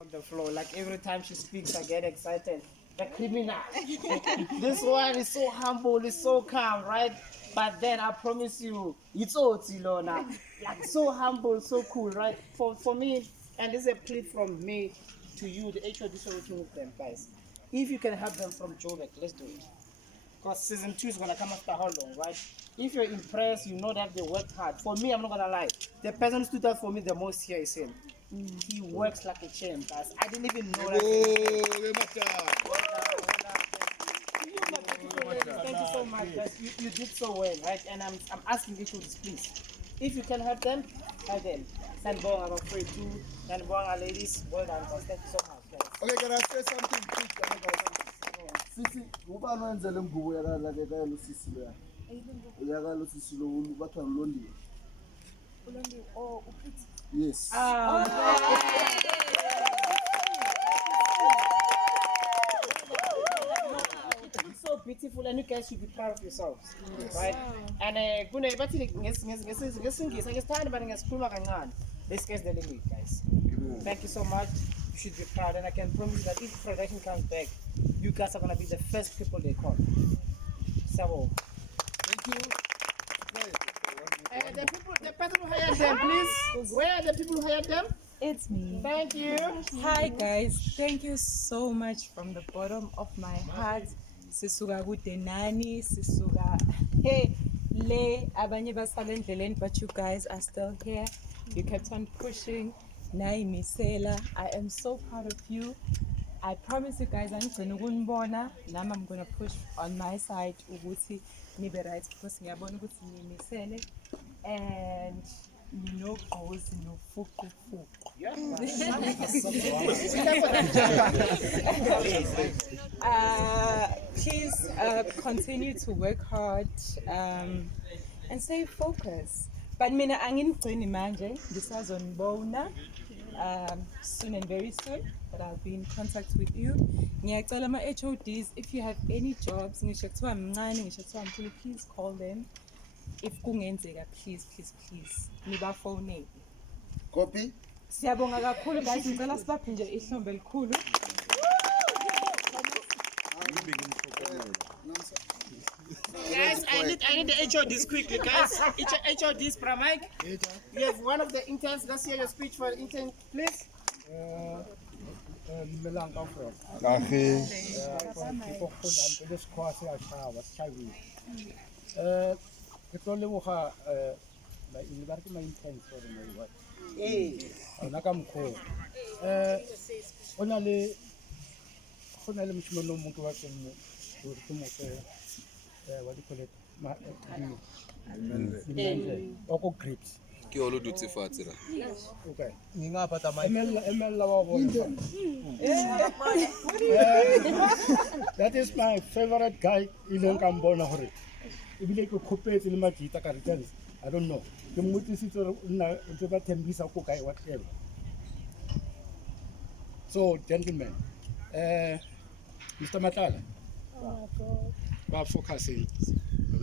on the floor. Like every time she speaks, I get excited. The criminal. This one is so humble, it's so calm, right? But then I promise you, it's all Tilona. Like so humble, so cool, right? For me, and this is a plea from me to you, the HOD working with them, guys. If you can help them from Joburg, let's do it. Because season 2 is gonna come after how long, right? If you're impressed, you know that they worked hard. For me, I'm not gonna lie. The person who stood out for me the most here is him. He works like a champ, guys. I didn't even know that. Thank you so much, guys. You did so well, right? And I'm asking each of this, please. If you can help them, help them. Send Bong, I'm afraid too. Send Bong, ladies. Well done, guys. Thank you so much, guys. Okay, can I say something quick? Sisi, ubani wenzele mgubo yakala Sisi lo ya. Yakala Sisi lo batho ngilondiwe. Ulondiwe oh uPhiti. Yes. It's so beautiful and you guys should be proud of yourselves, right? And kuna bathi ngesingisi ngesithanda bani ngesikhuluma kancane. Let's get the limit, guys. Thank you so much. You should be proud, and I can promise that if production comes back, you guys are gonna be the first people they call. So, Thank you. the person who hired them, please. Where are the people who hired them? It's me. Thank you. Hi guys, thank you so much from the bottom of my heart. Sisuka kude nani, sisuka hey le abanye basale endleleni, but you guys are still here. You kept on pushing. Nayimisela, I am so proud of you. I promise you guys angigcina ukunibona nami I'm going to push on my side ukuthi nibe right because ngiyabona ukuthi niyimisele and ninogqozi nofuqufuqu. Please continue to work hard and stay focused. But mina anginigcini manje, ngisazonibona soon and very soon, but I'll be in contact with you. Ngiyacela ama HODs, if you have any jobs, ngisho kuthiwa mncane, ngisho kuthiwa mkhulu, please call them. If kungenzeka, please nibafonele. Copy. Siyabonga kakhulu guys, ngicela sibaphe nje ihlombe elikhulu. Guys, I need the HODs quickly, guys. HODs, Pramike. You have one of the interns. Let's hear your speech for the intern, please. Melanga from. This course I it's only my university my interns for my work. Nakamko. Onale mshimono muntu wa temu what do you call it? Oko grapes. Okay. That is my favorite guy. I don't know. Whatever. So, gentlemen, Mr. Matala, we are focusing.